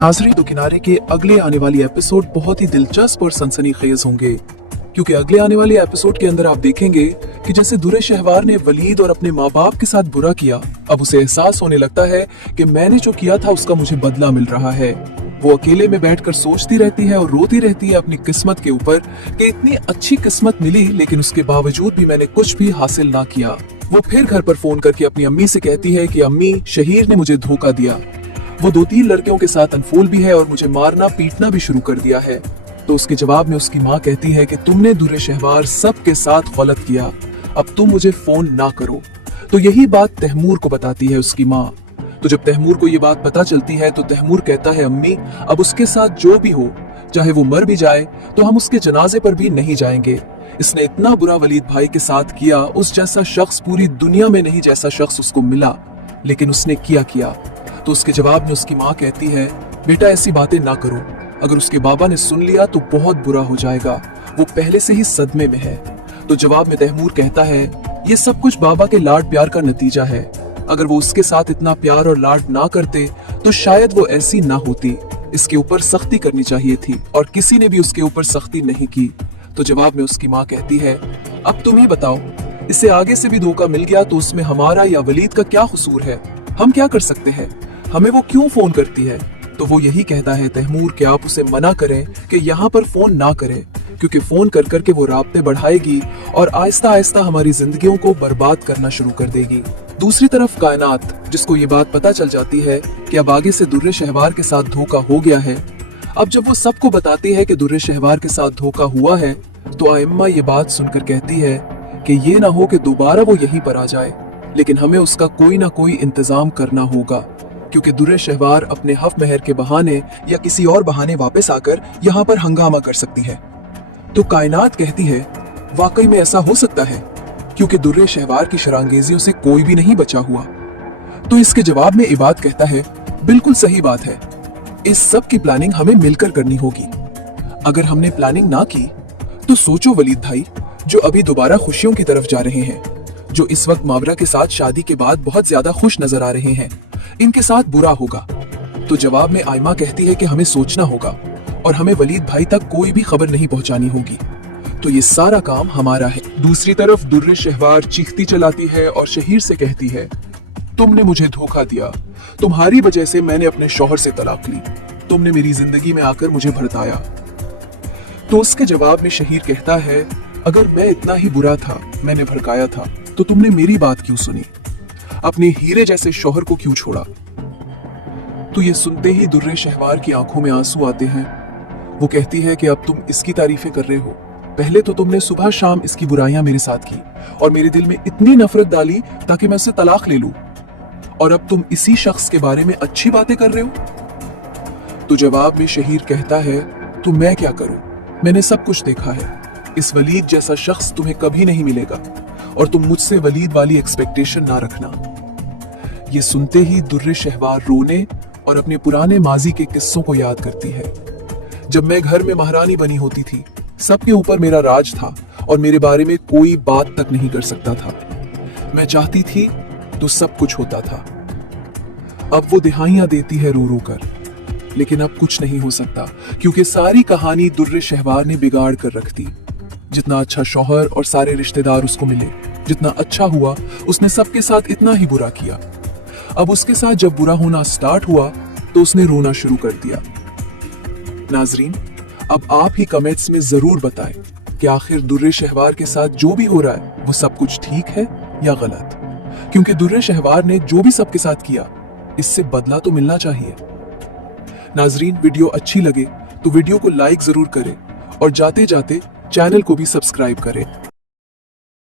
नाज़रीन, दो किनारे के अगले आने वाली एपिसोड बहुत ही दिलचस्प और सनसनीखेज होंगे, क्योंकि अगले आने वाले एपिसोड के अंदर आप देखेंगे कि जैसे दुर्रे शहवार ने वलीद और अपने माँ बाप के साथ बुरा किया, अब उसे एहसास होने लगता है कि मैंने जो किया था उसका मुझे बदला मिल रहा है। वो अकेले में बैठकर सोचती रहती है और रोती रहती है अपनी किस्मत के ऊपर कि इतनी अच्छी किस्मत मिली, लेकिन उसके बावजूद भी मैंने कुछ भी हासिल ना किया। वो फिर घर पर फोन करके अपनी अम्मी से कहती है कि अम्मी, शहीर ने मुझे धोखा दिया। वो 2-3 लड़कियों के साथ अनफोल भी है और मुझे मारना पीटना भी शुरू कर दिया है। तो उसके जवाब में उसकी माँ कहती है कि तुमने दुर्रे शहवार सबके साथ गलत किया, अब तुम मुझे फोन ना करो। तो यही बात तैमूर को बताती है उसकी माँ। तो जब तैमूर को ये बात पता चलती है तो तैमूर कहता है, अम्मी, अब उसके साथ जो भी हो, चाहे वो मर भी जाए तो हम उसके जनाजे पर भी नहीं जाएंगे। इसने इतना बुरा वलीद भाई के साथ किया, उस जैसा शख्स पूरी दुनिया में नहीं जैसा शख्स उसको मिला, लेकिन उसने किया। तो उसके जवाब में उसकी माँ कहती है, बेटा ऐसी बातें ना करो, अगर उसके बाबा ने सुन लिया तो बहुत बुरा हो जाएगा, वो पहले से ही सदमे में है। तो जवाब में तैमूर कहता है, ये सब कुछ बाबा के लाड प्यार का नतीजा है, अगर वो उसके साथ इतना प्यार और लाड ना करते तो शायद वो ऐसी ना होती। इसके ऊपर सख्ती करनी चाहिए थी और किसी ने भी उसके ऊपर सख्ती नहीं की। तो जवाब में उसकी माँ कहती है, अब तुम ही बताओ, इसे आगे से भी धोखा मिल गया तो उसमें हमारा या वलीद का क्या कसूर है? हम क्या कर सकते हैं? हमें वो क्यों फोन करती है? तो वो यही कहता है तैमूर कि आप उसे मना करें कि यहाँ पर फोन ना करें, क्योंकि फोन कर करके वो राब्ते बढ़ाएगी और आहिस्ता आहिस्ता हमारी जिंदगियों को बर्बाद करना शुरू कर देगी। दूसरी तरफ कायनात, जिसको ये बात पता चल जाती है कि अब आगे से दुर्रे शहवार के साथ धोखा हो गया है, अब जब वो सबको बताती है कि दुर्रे शहवार के साथ धोखा हुआ है, तो आइम्मा ये बात सुनकर कहती है कि ये ना हो कि दोबारा वो यहीं पर आ जाए, लेकिन हमें उसका कोई ना कोई इंतजाम करना होगा, क्योंकि दुर्रे शहवार अपने हफ महर के बहाने या किसी और बहाने वापस आकर यहाँ पर हंगामा कर सकती है। तो कायनात कहती है, वाकई में ऐसा हो सकता है, क्योंकि दुर्रे शहवार की शरांगेजियों से कोई भी नहीं बचा हुआ। तो इसके जवाब में इबाद कहता है, बिल्कुल सही बात है, इस सब की प्लानिंग हमें मिलकर करनी होगी। अगर हमने प्लानिंग ना की तो सोचो वलीद भाई, जो अभी दोबारा खुशियों की तरफ जा रहे हैं, जो इस वक्त मावरा के साथ शादी के बाद बहुत ज्यादा खुश नजर आ रहे हैं, इनके साथ बुरा होगा। तो जवाब में आइमा कहती है कि हमें सोचना होगा और हमें वलीद भाई तक कोई भी खबर नहीं पहुंचानी होगी, तो ये सारा काम हमारा है। दूसरी तरफ दुर्रे शहवार चीखती चलाती है और शहीर से कहती है, तुमने मुझे धोखा दिया, तुम्हारी वजह से मैंने अपने शौहर से तलाक ली, तुमने मेरी जिंदगी में आकर मुझे भड़काया। तो उसके जवाब में शहीर कहता है, अगर मैं इतना ही बुरा था, मैंने भड़काया था, तो तुमने मेरी बात क्यों सुनी? अपने हीरे जैसे शौहर को क्यों छोड़ा? तो ये सुनते ही दुर्रे शहवार की आंखों में आंसू आते हैं। वो कहती है कि अब तुम इसकी तारीफें कर रहे हो, पहले तो तुमने सुबह शाम इसकी बुराइयां मेरे साथ की और मेरे दिल में इतनी नफरत डाली ताकि मैं उससे तलाक ले लूं, और अब तुम इसी शख्स के बारे में अच्छी बातें कर रहे हो। तो जवाब में शहीर कहता है, तो मैं क्या करूं, मैंने सब कुछ देखा है, इस वलीद जैसा शख्स तुम्हें कभी नहीं मिलेगा और तुम मुझसे वलीद वाली एक्सपेक्टेशन ना रखना। ये सुनते ही दुर्रे शहवार रोने और अपने पुराने माजी के किस्सों को याद करती है। जब मैं घर में महारानी बनी होती थी, सबके ऊपर मेरा राज था और मेरे बारे में कोई बात तक नहीं कर सकता था। मैं चाहती थी तो सब कुछ होता था। अब वो दिहाइयां देती है रो रो कर, लेकिन अब कुछ नहीं हो सकता, क्योंकि सारी कहानी दुर्रे शहवार ने बिगाड़ कर रख दी। जितना अच्छा शौहर और सारे रिश्तेदार उसको मिले, जितना अच्छा हुआ, उसने सबके साथ इतना ही बुरा किया। अब उसके साथ जब बुरा होना स्टार्ट हुआ तो उसने रोना शुरू कर दिया। नाजरीन, अब आप ही कमेंट्स में जरूर बताएं कि आखिर दुर्रे शहवार के साथ जो भी हो रहा है वो सब कुछ ठीक है या गलत, क्योंकि दुर्रे शहवार ने जो भी सबके साथ किया, इससे बदला तो मिलना चाहिए। नाजरीन, वीडियो अच्छी लगे तो वीडियो को लाइक जरूर करें और जाते जाते चैनल को भी सब्सक्राइब करें।